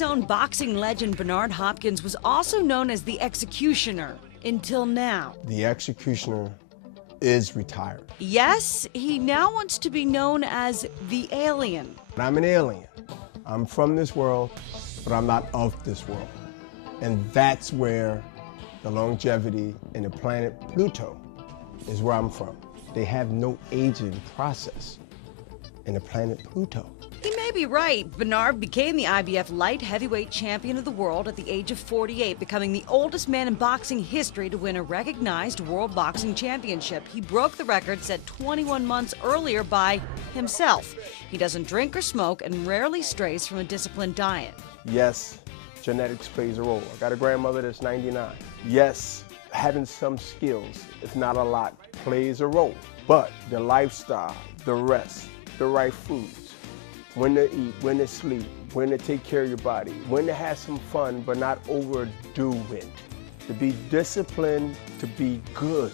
Jersey's own boxing legend Bernard Hopkins was also known as the Executioner until now. The Executioner is retired. Yes, he now wants to be known as the Alien. I'm an alien. I'm from this world, but I'm not of this world. And that's where the longevity in the planet Pluto is where I'm from. They have no aging process in the planet Pluto. He may be right. Bernard became the IBF light heavyweight champion of the world at the age of 48, becoming the oldest man in boxing history to win a recognized world boxing championship. He broke the record set 21 months earlier by himself. He doesn't drink or smoke and rarely strays from a disciplined diet. Yes, genetics plays a role. I got a grandmother that's 99. Yes, having some skills, if not a lot, plays a role. But the lifestyle, the rest, the right foods, when to eat, when to sleep, when to take care of your body, when to have some fun but not overdo it. To be disciplined, to be good,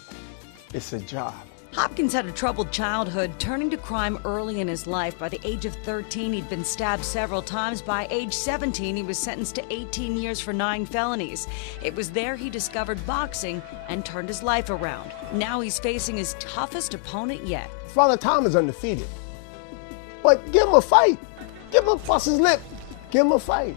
it's a job. Hopkins had a troubled childhood, turning to crime early in his life. By the age of 13, he'd been stabbed several times. By age 17, he was sentenced to 18 years for 9 felonies. It was there he discovered boxing and turned his life around. Now he's facing his toughest opponent yet. Father Tom is undefeated. But give him a fight. Give him a bust his lip. Give him a fight.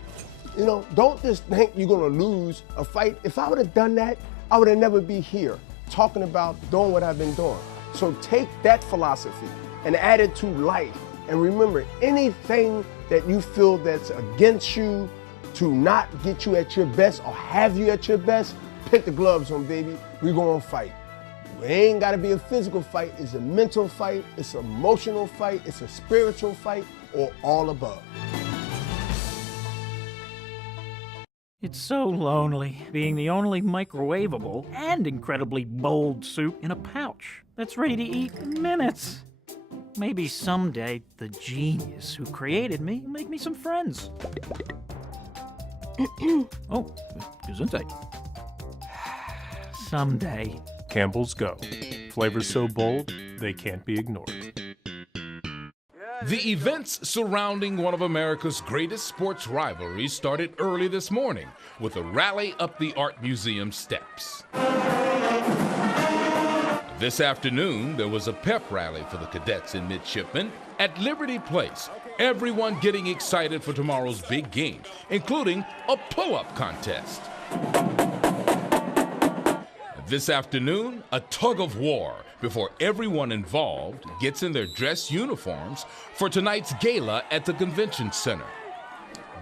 You know, don't just think you're gonna lose a fight. If I would have done that, I would have never be here talking about doing what I've been doing. So take that philosophy and add it to life. And remember, anything that you feel that's against you to not get you at your best or have you at your best, put the gloves on, baby. We're gonna fight. It ain't gotta be a physical fight. It's a mental fight, it's an emotional fight, it's a spiritual fight, or all above. It's so lonely, being the only microwavable and incredibly bold soup in a pouch that's ready to eat in minutes. Maybe someday the genius who created me will make me some friends. Oh, Gesundheit. Someday. Campbell's Go. Flavors so bold, they can't be ignored. The events surrounding one of America's greatest sports rivalries started early this morning with a rally up the Art Museum steps. This afternoon, there was a pep rally for the cadets and midshipmen at Liberty Place. Everyone getting excited for tomorrow's big game, including a pull-up contest. This afternoon, a tug of war before everyone involved gets in their dress uniforms for tonight's gala at the Convention Center.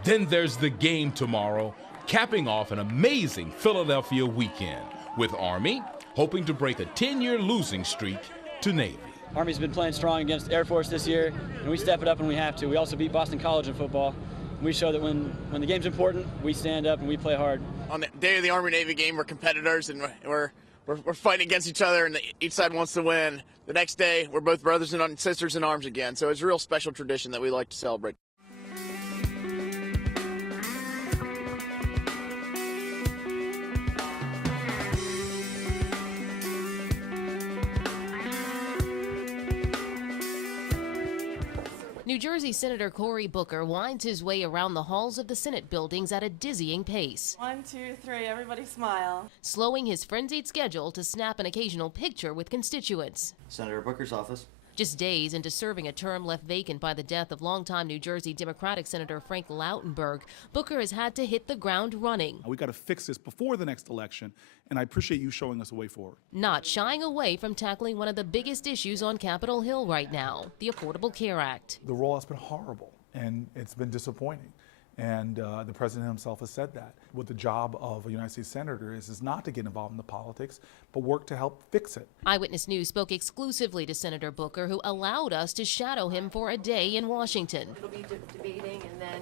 Then there's the game tomorrow, capping off an amazing Philadelphia weekend, with Army hoping to break a 10-year losing streak to Navy. Army's been playing strong against Air Force this year, and we step it up when we have to. We also beat Boston College in football. We show that when the game's important, we stand up and we play hard. On the day of the Army-Navy game, we're competitors, and we're fighting against each other, and each side wants to win. The next day, we're both brothers and sisters in arms again, so it's a real special tradition that we like to celebrate. New Jersey Senator Cory Booker winds his way around the halls of the Senate buildings at a dizzying pace. 1, 2, 3, everybody smile. Slowing his frenzied schedule to snap an occasional picture with constituents. Senator Booker's office. Just days into serving a term left vacant by the death of longtime New Jersey Democratic Senator Frank Lautenberg, Booker has had to hit the ground running. We got to fix this before the next election, and I appreciate you showing us a way forward. Not shying away from tackling one of the biggest issues on Capitol Hill right now, the Affordable Care Act. The rollout's been horrible, and it's been disappointing. And the president himself has said that. What the job of a United States Senator is not to get involved in the politics, but work to help fix it. Eyewitness News spoke exclusively to Senator Booker, who allowed us to shadow him for a day in Washington. It'll be debating, and then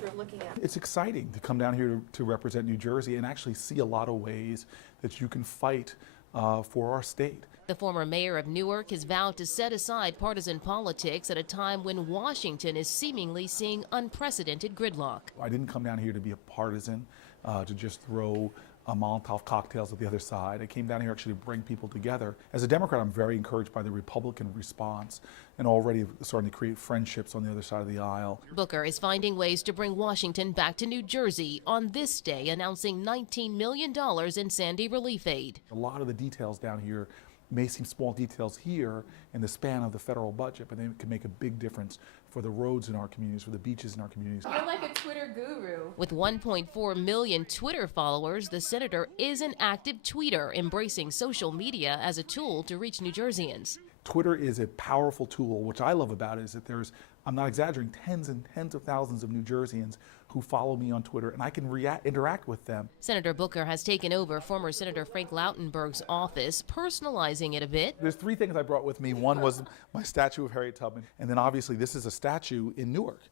we're looking at. It's exciting to come down here to represent New Jersey and actually see a lot of ways that you can fight for our state. The former mayor of Newark has vowed to set aside partisan politics at a time when Washington is seemingly seeing unprecedented gridlock. I didn't come down here to be a partisan, to just throw Molotov cocktails at the other side. I came down here actually to bring people together. As a Democrat, I'm very encouraged by the Republican response and already starting to create friendships on the other side of the aisle. Booker is finding ways to bring Washington back to New Jersey on this day, announcing $19 million in Sandy relief aid. A lot of the details down here may seem small details here in the span of the federal budget, but they can make a big difference for the roads in our communities, for the beaches in our communities. You're like a Twitter guru. With 1.4 million Twitter followers, the senator is an active tweeter, embracing social media as a tool to reach New Jerseyans. Twitter is a powerful tool. Which I love about it is that there's, I'm not exaggerating, tens and tens of thousands of New Jerseyans who follow me on Twitter, and I can interact with them. Senator Booker has taken over former Senator Frank Lautenberg's office, personalizing it a bit. There's three things I brought with me. One was my statue of Harriet Tubman, and then obviously this is a statue in Newark.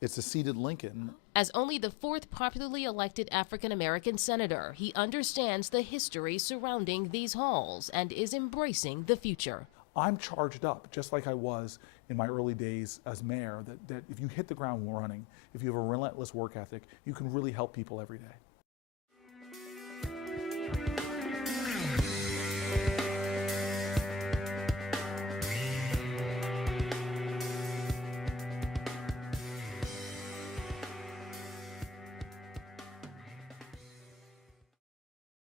It's a seated Lincoln. As only the fourth popularly elected African-American senator, he understands the history surrounding these halls and is embracing the future. I'm charged up, just like I was in my early days as mayor, that if you hit the ground running, if you have a relentless work ethic, you can really help people every day.